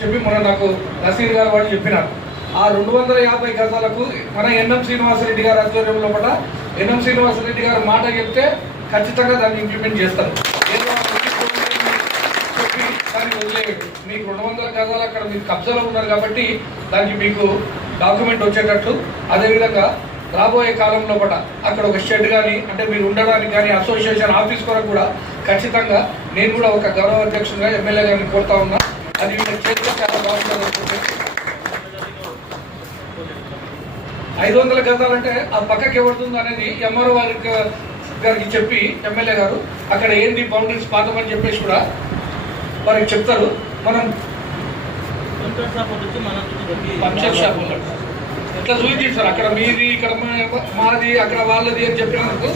చెప్పి మొన్న నాకు నసీర్ గారు వాళ్ళు చెప్పినారు. ఆ 250 గజాలకు మన ఎన్ఎం శ్రీనివాసరెడ్డి గారి ఆధ్వర్యంలో కూడా ఎన్ఎం శ్రీనివాసరెడ్డి గారు మాట చెప్తే ఖచ్చితంగా దాన్ని ఇంప్లిమెంట్ చేస్తారు. చెప్పి దాన్ని వదిలేయండి. మీకు 200 గజాలు అక్కడ మీరు కబ్జాలో ఉన్నారు కాబట్టి దానికి మీకు డాక్యుమెంట్ వచ్చేటట్లు, అదేవిధంగా రాబోయే కాలంలో కూడా అక్కడ ఒక షెడ్ కానీ అంటే మీరు ఉండడానికి కానీ అసోసియేషన్ ఆఫీస్ కొరకు కూడా ఖచ్చితంగా నేను కూడా ఒక గౌరవ అధ్యక్షుడిగా ఎమ్మెల్యే గారిని కోరుతా ఉన్నా. అది వీళ్ళ చేతిలో చాలా బాగుంటుంది. 500 గజాలంటే ఆ పక్కకి ఎవరుతుందో అనేది ఎంఆర్ఓ గారికి చెప్పి ఎమ్మెల్యే గారు అక్కడ ఏంది బౌండరీస్ పాతమని చెప్పేసి కూడా వారికి చెప్తారు. మనం పంచర్ షాప్ ఎట్లా చూపించారు సార్, అక్కడ మీది ఇక్కడ మాది అక్కడ వాళ్ళది అని చెప్పినందుకు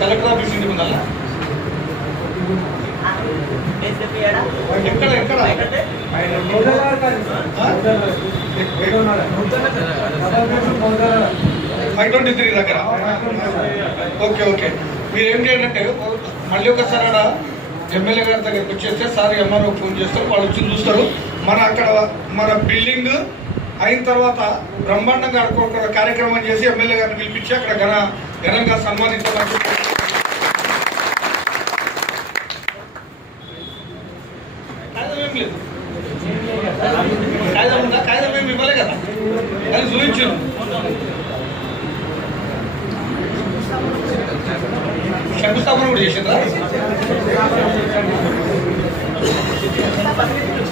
కలెక్టర్ ఆఫీస్ ఇంటి ముందల్లా ఎక్కడ ఎక్కడ 523 దగ్గర. ఓకే ఓకే, మీరు ఏం చేయాలంటే మళ్ళీ ఒకసారి ఆడ ఎమ్మెల్యే గారి దగ్గరికి వచ్చేస్తే సార్ ఎంఆర్ఓ ఫోన్ చేస్తారు, వాళ్ళు వచ్చి చూస్తారు. మన అక్కడ మన బిల్డింగ్ అయిన తర్వాత బ్రహ్మాండంగా అక్కడ కార్యక్రమం చేసి ఎమ్మెల్యే గారిని పిలిపించి అక్కడ ఘనంగా సన్మానించాలని. కాగితం ఏం లేదు, కాగితం ఉందా? కాగితం ఏమి ఇవ్వలే కదా, అది చూపించాను. శంకుస్థాపన కూడా చేసిందా?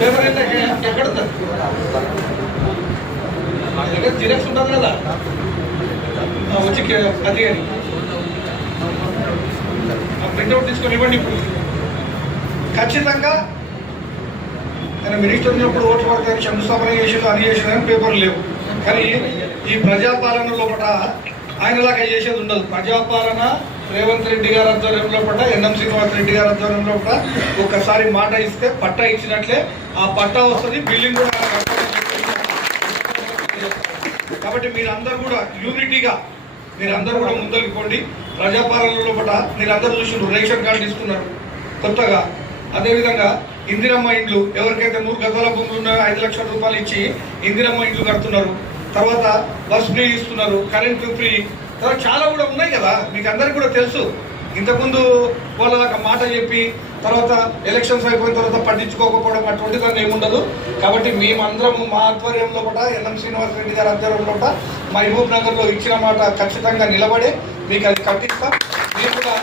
పేపర్ అయితే ఎక్కడ దగ్గర జిరాక్స్ ఉంటుంది కదా, వచ్చి అది అని ప్రింట్అవుట్ తీసుకొని ఇవ్వండి. ఇప్పుడు ఖచ్చితంగా ఆయన మినిస్టర్ ఉన్నప్పుడు ఓట్లు పడతారు, శంకుస్థాపన చేసేది అని చేసేది అని పేపర్లు లేవు. కానీ ఈ ప్రజాపాలనలో పట ఆయనలాగా చేసేది ఉండదు. ప్రజాపాలన రేవంత్ రెడ్డి గారి ఆధ్వర్యంలో పట్ట ఎన్ఎం శ్రీనివాసరెడ్డి గారి ఆధ్వర్యంలో పట్ట ఒక్కసారి మాట ఇస్తే పట్టా ఇచ్చినట్లే ఆ పట్టా వస్తుంది, బిల్డింగ్ కూడా. కాబట్టి మీరందరూ కూడా యూనిటీగా మీరందరూ కూడా ముందలుకోండి. ప్రజాపాలనలో పట్ట మీరందరూ చూసి రేషన్ కార్డు ఇస్తున్నారు కొత్తగా. అదేవిధంగా ఇందిరమ్మ ఇండ్లు ఎవరికైతే 3 గజాల భూములు ఉన్నాయో 5 లక్షల రూపాయలు ఇచ్చి ఇందిరమ్మ ఇండ్లు కడుతున్నారు. తర్వాత బస్ ఫ్రీ ఇస్తున్నారు, కరెంటు ఫ్రీ, తర్వాత చాలా కూడా ఉన్నాయి కదా, మీకు అందరికీ కూడా తెలుసు. ఇంతకుముందు వాళ్ళ మాట చెప్పి తర్వాత ఎలక్షన్స్ అయిపోయిన తర్వాత పట్టించుకోకపోవడం అటువంటి దాన్ని ఏముండదు. కాబట్టి మేమందరం మా ఆధ్వర్యంలో కూడా ఎన్ఎం శ్రీనివాసరెడ్డి గారి ఆధ్వర్యంలో కూడా మహబూబ్ నగర్లో ఇచ్చిన మాట ఖచ్చితంగా నిలబడే మీకు అది కట్టిస్తాం. మీరు కూడా